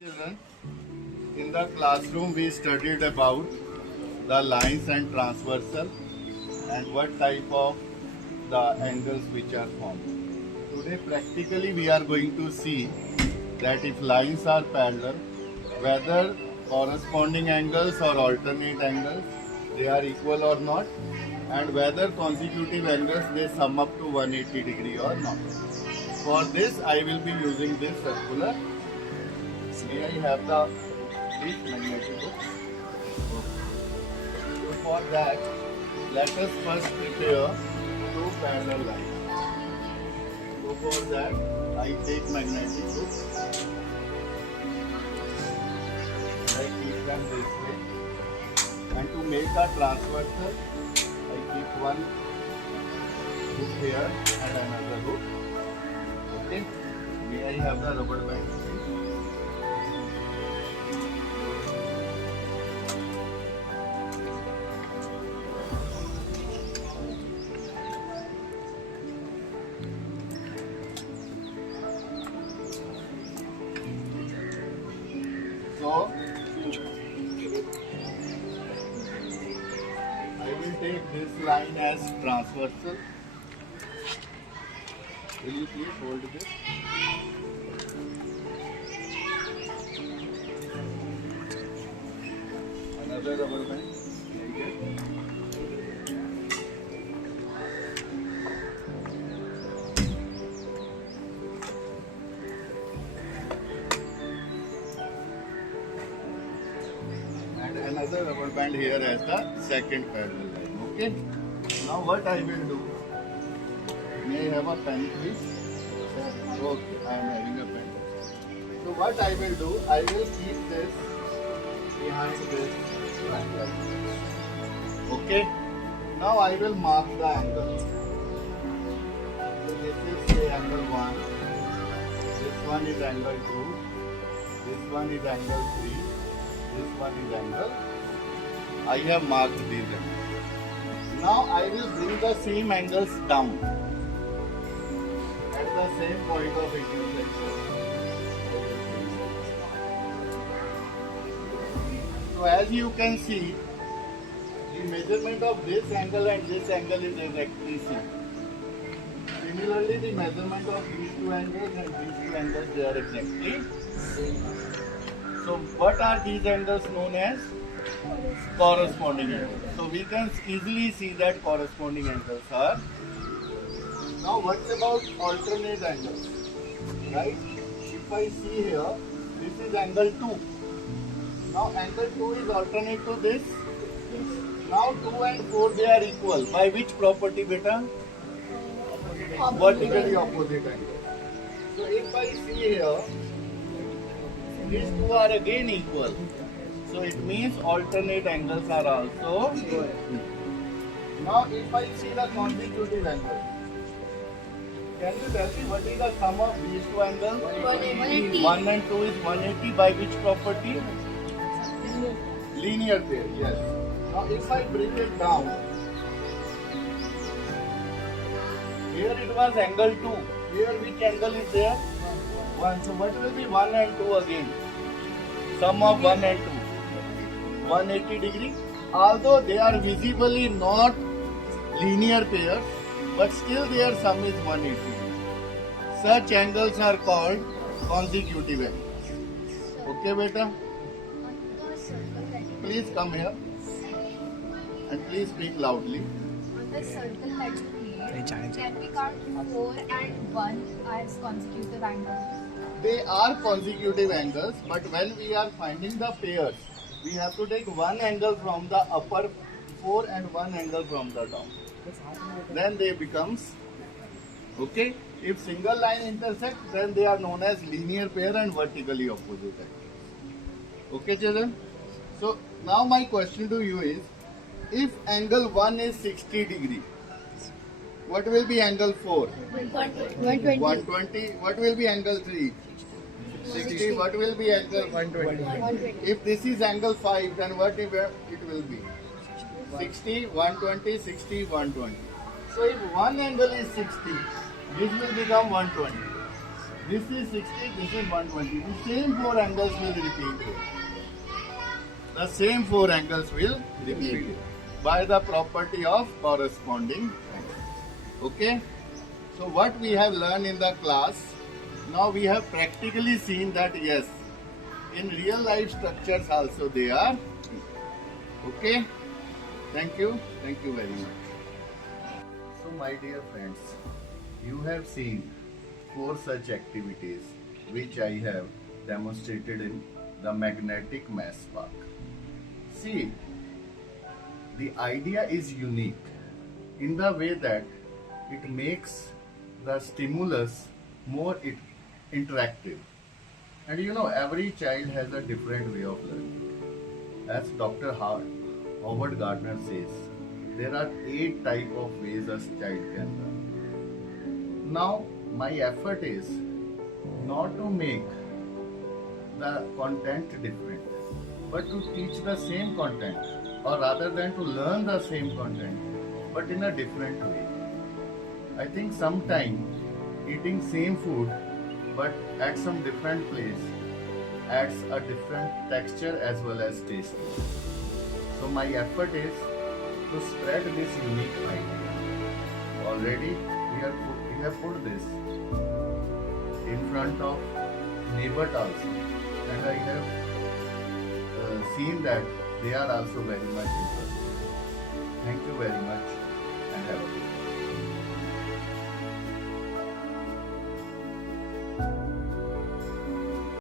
Children, in the classroom we studied about the lines and transversal and what type of the angles which are formed. Today practically we are going to see that if lines are parallel, whether corresponding angles or alternate angles, they are equal or not, and whether consecutive angles they sum up to 180 degree or not. For this I will be using this circular. May I have the please magnetic book? So for that, let us first prepare two parallel lines. So for that, I take magnetic book. I keep them this way. And to make a transversal, I keep one hook here and another hook. Okay. May I have the rubber band? So, I will take this line as transversal. Will you please hold this? Another rubber band. Like it. And another rubber band here as the second parallel line. Okay. Now what I will do? May I have a pen, please? Okay, I am having a pen. So what I will do? I will keep this behind this triangle. Okay. Now I will mark the angle. So this is say angle 1. This one is angle 2. This one is angle 3. This one is angle. I have marked these angles. Now I will bring the same angles down at the same point of intersection. So as you can see, the measurement of this angle and this angle is exactly same. Similarly, the measurement of these two angles and these two angles, they are exactly same. So what are these angles known as? Corresponding angles. So we can easily see that corresponding angles are. Now what about alternate angles? Right? If I see here, this is angle 2. Now angle 2 is alternate to this. Now 2 and 4 they are equal. By which property beta? Vertically opposite angle. So if I see here, these two are again equal. So it means alternate angles are also equal. Now if I see the consecutive angles, can you tell me what is the sum of these two angles? 180. 1 and 2 is 180 by which property? Linear pair, yes. Now if I bring it down, here it was angle 2. Here which angle is there? 1. So what will be 1 and 2 again? Sum of 1 and 2. 180 degree. Although they are visibly not linear pairs, but still their sum is 180. Such angles are called consecutive angles. Okay, beta? Please come here and please speak loudly. On the circle that you made, can we count 4 and 1 as consecutive angles? They are consecutive angles, but when we are finding the pairs, we have to take one angle from the upper 4 and one angle from the down. Then they becomes, okay, if single line intersect, then they are known as linear pair and vertically opposite angles. Okay, children? So now my question to you is, if angle 1 is 60 degree, what will be angle 4? 120. 120. What will be angle 3? 60. What will be angle 120. If this is angle 5, then what it will be? 60, 120, 60, 120. So if one angle is 60, this will become 120. This is 60, this is 120. The same four angles will repeat here. The same four angles will repeat by the property of corresponding angle. Okay? So what we have learned in the class, now we have practically seen that yes, in real life structures also they are. Okay? Thank you very much. So my dear friends, you have seen 4 such activities which I have demonstrated in the magnetic mass spark. See, the idea is unique in the way that it makes the stimulus more interactive. And you know, every child has a different way of learning. As Dr. Howard Gardner says, there are 8 types of ways a child can learn. Now, my effort is not to make the content different, but to teach the same content, or rather than to learn the same content, but in a different way. I think sometimes eating same food, but at some different place, adds a different texture as well as taste. So my effort is to spread this unique idea. Already we have put this in front of neighbors also, and I have seen that they are also very much interested. Thank you very much and have a good day.